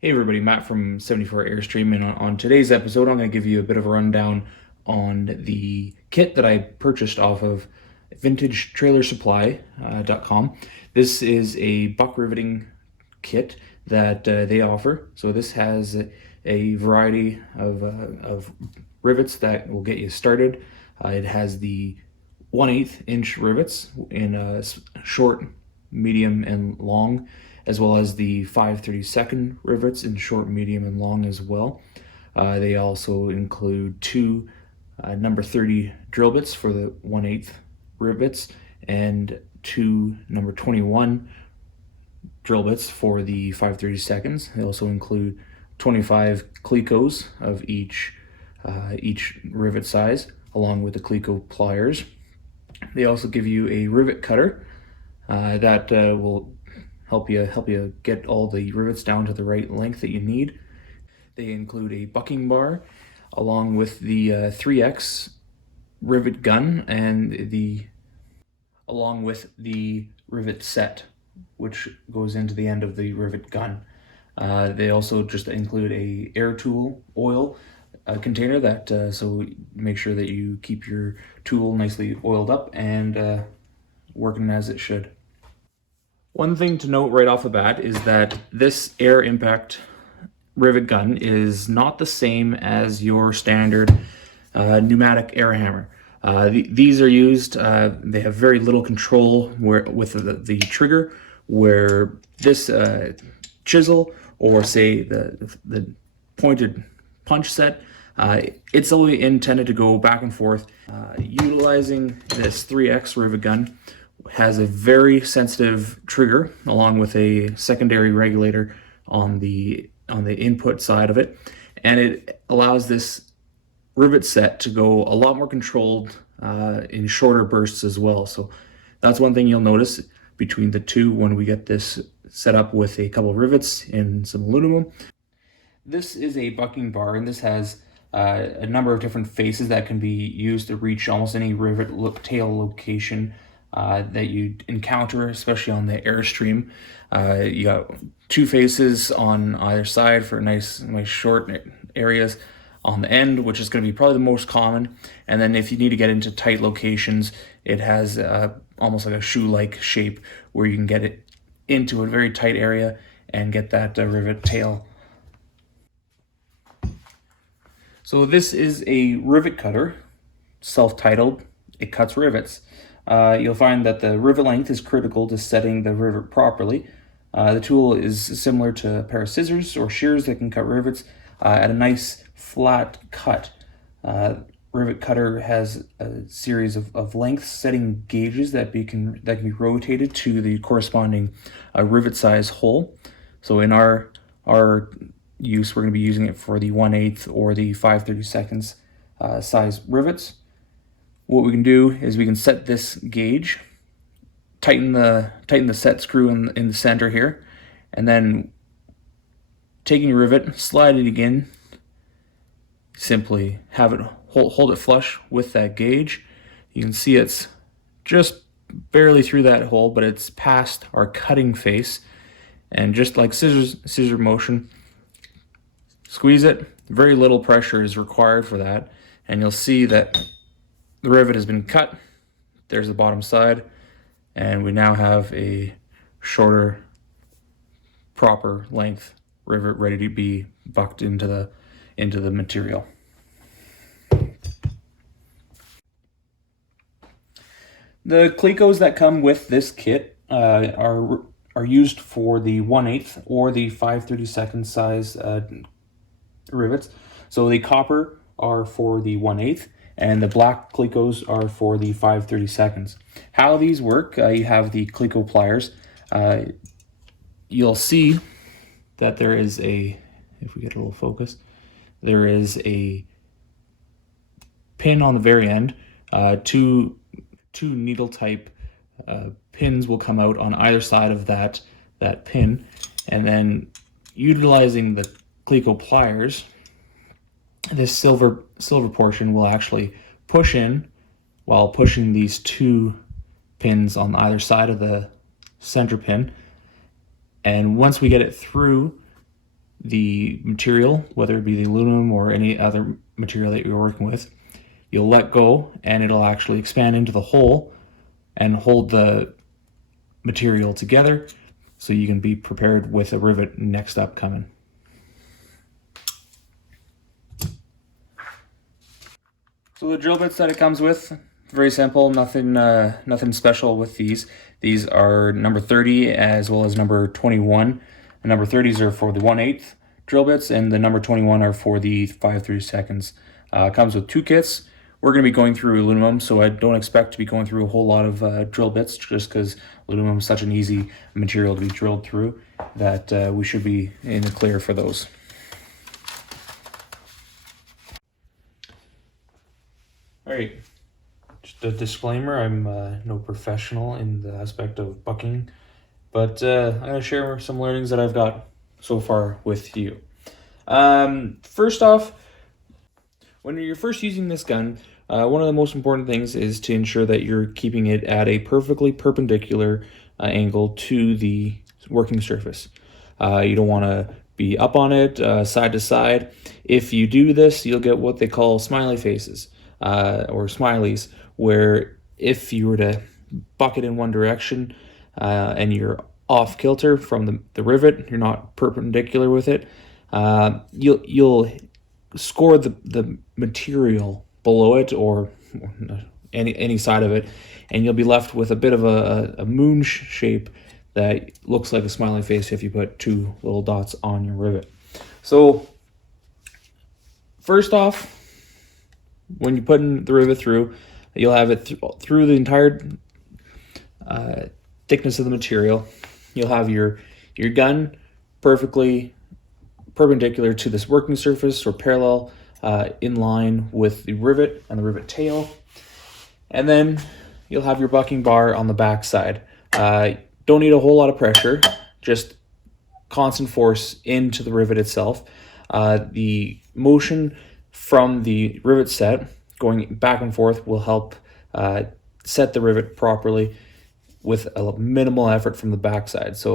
Hey everybody, Matt from 74 Airstream, and on today's episode I'm going to give you a bit of a rundown on the kit that I purchased off of vintagetrailersupply.com. This is a buck riveting kit that they offer. So this has a variety of rivets that will get you started. It has the 1/8 inch rivets in short, medium, and long, as well as the 5/32 rivets in short, medium, and long as well. They also include two number 30 drill bits for the 1/8 rivets and two number 21 drill bits for the 5/32. They also include 25 Clecos of each rivet size, along with the Cleco Pliers. They also give you a Rivet Cutter that will help you get all the rivets down to the right length that you need. They include a bucking bar, along with the 3X rivet gun and along with the rivet set, which goes into the end of the rivet gun. They also just include a air tool oil container that so make sure that you keep your tool nicely oiled up and working as it should. One thing to note right off the bat is that this Air Impact Rivet Gun is not the same as your standard pneumatic air hammer. These are used, they have very little control with the trigger, where this chisel, or say the pointed punch set, it's only intended to go back and forth. Utilizing this 3X rivet gun has a very sensitive trigger, along with a secondary regulator on the input side of it, and it allows this rivet set to go a lot more controlled in shorter bursts as well. So that's one thing you'll notice between the two when we get this set up with a couple of rivets and some aluminum. This is a bucking bar, and this has a number of different faces that can be used to reach almost any rivet tail location that you encounter, especially on the Airstream. You got two faces on either side for nice short areas on the end, which is going to be probably the most common. And then if you need to get into tight locations, it has almost like a shoe-like shape where you can get it into a very tight area and get that rivet tail. So this is a rivet cutter, self-titled. It cuts rivets. You'll find that the rivet length is critical to setting the rivet properly. The tool is similar to a pair of scissors or shears that can cut rivets at a nice flat cut. Rivet cutter has a series of length setting gauges that can be rotated to the corresponding rivet size hole. So in our use, we're going to be using it for the 1/8 or the 5/32 size rivets. What we can do is we can set this gauge, tighten the set screw in the center here, and then taking your rivet, slide it again, simply have it hold it flush with that gauge. You can see it's just barely through that hole, but it's past our cutting face, and just like scissor motion, squeeze it. Very little pressure is required for that, and you'll see that the rivet has been cut. There's the bottom side, and we now have a shorter, proper length rivet ready to be bucked into the material. The Clecos that come with this kit are used for the 1/8 or the 5/32 size rivets. So the copper are for the 1/8, and the black Clecos are for the 5/32. How these work, you have the Cleco Pliers. You'll see that there is if we get a little focus, there is a pin on the very end. Two needle type pins will come out on either side of that pin, and then utilizing the Cleco Pliers, this silver portion will actually push in while pushing these two pins on either side of the center pin. And once we get it through, the material, whether it be the aluminum or any other material that you're working with, you'll let go and it'll actually expand into the hole and hold the material together so you can be prepared with a rivet next up coming. So the drill bits that it comes with, very simple, nothing special with these. These are number 30 as well as number 21. The number 30s are for the 1/8 drill bits, and the number 21 are for the 5/3. It comes with 2 kits. We're going to be going through aluminum, so I don't expect to be going through a whole lot of drill bits, just because aluminum is such an easy material to be drilled through that we should be in the clear for those. All right, just a disclaimer, I'm no professional in the aspect of bucking, but I'm going to share some learnings that I've got so far with you. First off, when you're first using this gun, one of the most important things is to ensure that you're keeping it at a perfectly perpendicular angle to the working surface. You don't want to be up on it, side to side. If you do this, you'll get what they call smiley faces, or smileys, where if you were to buck it in one direction and you're off kilter from the rivet, you're not perpendicular with it, you'll score the material below it or any side of it, and you'll be left with a bit of a moon shape that looks like a smiley face if you put 2 little dots on your rivet. So first off, when you're putting the rivet through, you'll have it through the entire thickness of the material. You'll have your gun perfectly perpendicular to this working surface, or parallel in line with the rivet and the rivet tail. And then you'll have your bucking bar on the back side. Don't need a whole lot of pressure, just constant force into the rivet itself. The motion from the rivet set going back and forth will help set the rivet properly with a minimal effort from the backside. So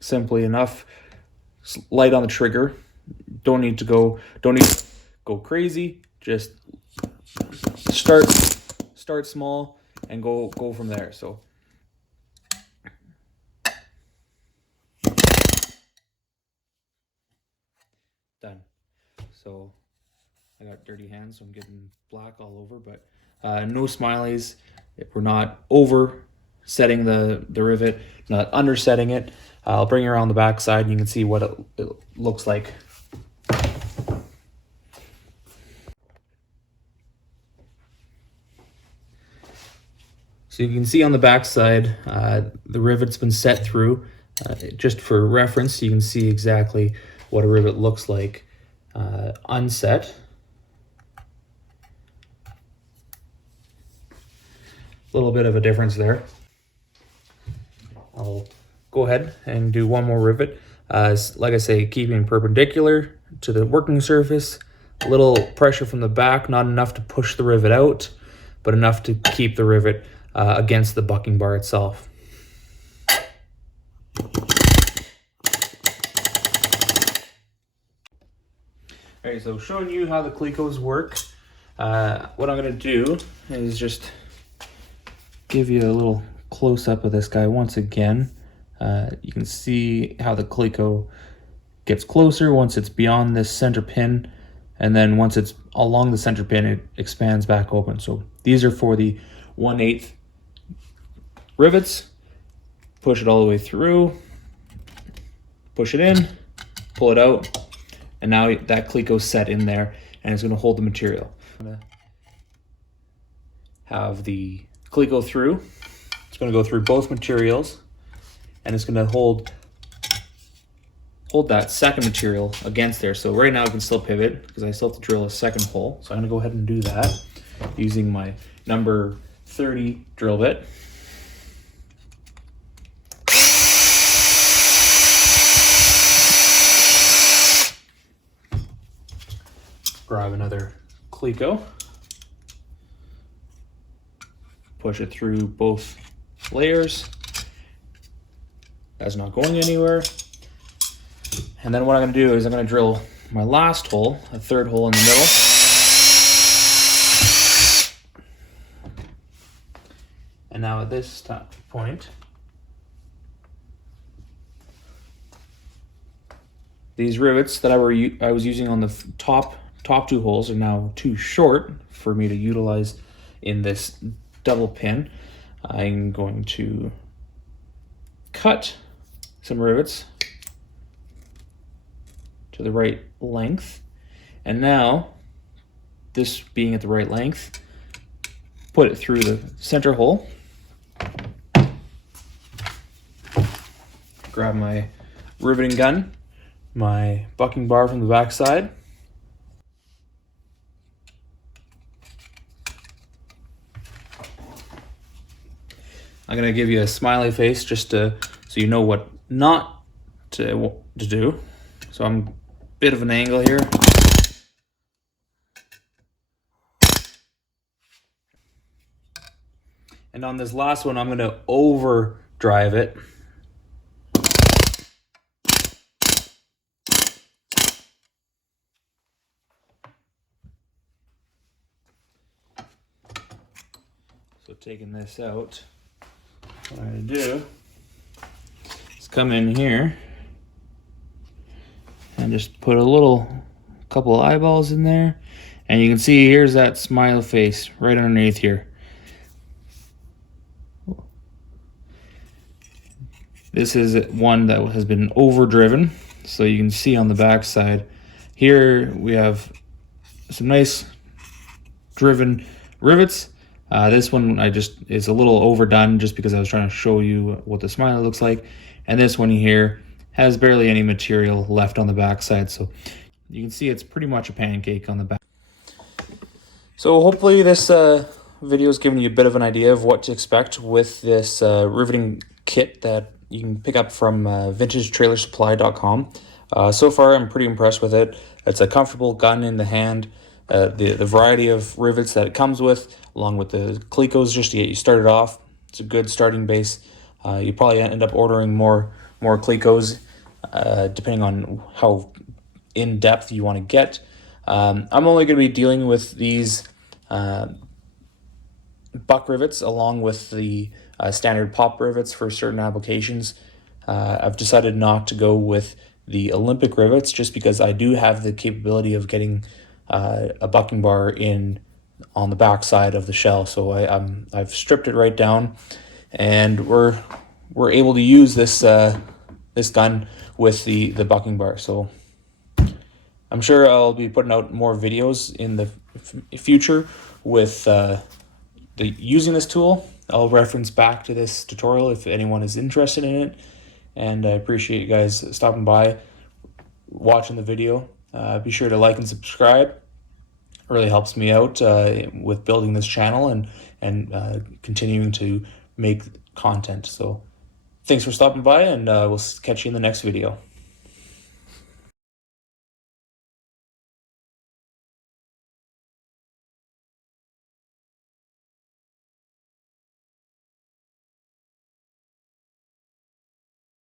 simply enough, light on the trigger. Don't need to go crazy. Just start small and go from there. So done. So I got dirty hands, so I'm getting black all over, but no smileys. If we're not over setting the rivet, not undersetting it. I'll bring it around the back side and you can see what it looks like. So you can see on the back side, the rivet's been set through. Just for reference, you can see exactly what a rivet looks like unset. A little bit of a difference there. I'll go ahead and do one more rivet. Like I say, keeping perpendicular to the working surface. A little pressure from the back, not enough to push the rivet out, but enough to keep the rivet against the bucking bar itself. Alright, so showing you how the Clecos work. What I'm going to do is just give you a little close-up of this guy once again. You can see how the Cleco gets closer once it's beyond this center pin, and then once it's along the center pin, it expands back open. So these are for the 1/8 rivets. Push it all the way through, push it in, pull it out, and now that Cleco's set in there, and it's going to hold the material. I'm going to have the Cleco through. It's going to go through both materials, and it's going to hold that second material against there. So right now I can still pivot because I still have to drill a second hole. So I'm going to go ahead and do that using my number 30 drill bit. Grab another Cleco. Push it through both layers. That's not going anywhere. And then what I'm going to do is I'm going to drill my last hole, a third hole in the middle. And now at this point, these rivets that I was using on the top two holes are now too short for me to utilize in this double pin. I'm going to cut some rivets to the right length, and now, this being at the right length, put it through the center hole. Grab my riveting gun, my bucking bar from the back side, I'm gonna give you a smiley face just so you know what not to do. So I'm a bit of an angle here. And on this last one, I'm gonna overdrive it. So taking this out, what I'm gonna do is come in here and just put a couple of eyeballs in there, and you can see here's that smile face right underneath here. This is one that has been overdriven, so you can see on the back side here we have some nice driven rivets. This one is a little overdone just because I was trying to show you what the smile looks like, and this one here has barely any material left on the back side, so you can see it's pretty much a pancake on the back. So hopefully this video has given you a bit of an idea of what to expect with this riveting kit that you can pick up from vintagetrailersupply.com. So far I'm pretty impressed with it. It's a comfortable gun in the hand. The variety of rivets that it comes with, along with the Clecos just to get you started off. It's a good starting base. You probably end up ordering more Clecos depending on how in-depth you want to get. I'm only going to be dealing with these buck rivets along with the standard pop rivets for certain applications. I've decided not to go with the Olympic rivets just because I do have the capability of getting a bucking bar in on the back side of the shell, so I've stripped it right down, and we're able to use this this gun with the bucking bar. So I'm sure I'll be putting out more videos in the future with using this tool. I'll reference back to this tutorial if anyone is interested in it, and I appreciate you guys stopping by, watching the video. Be sure to like and subscribe. It really helps me out with building this channel and continuing to make content. So thanks for stopping by, and we'll catch you in the next video.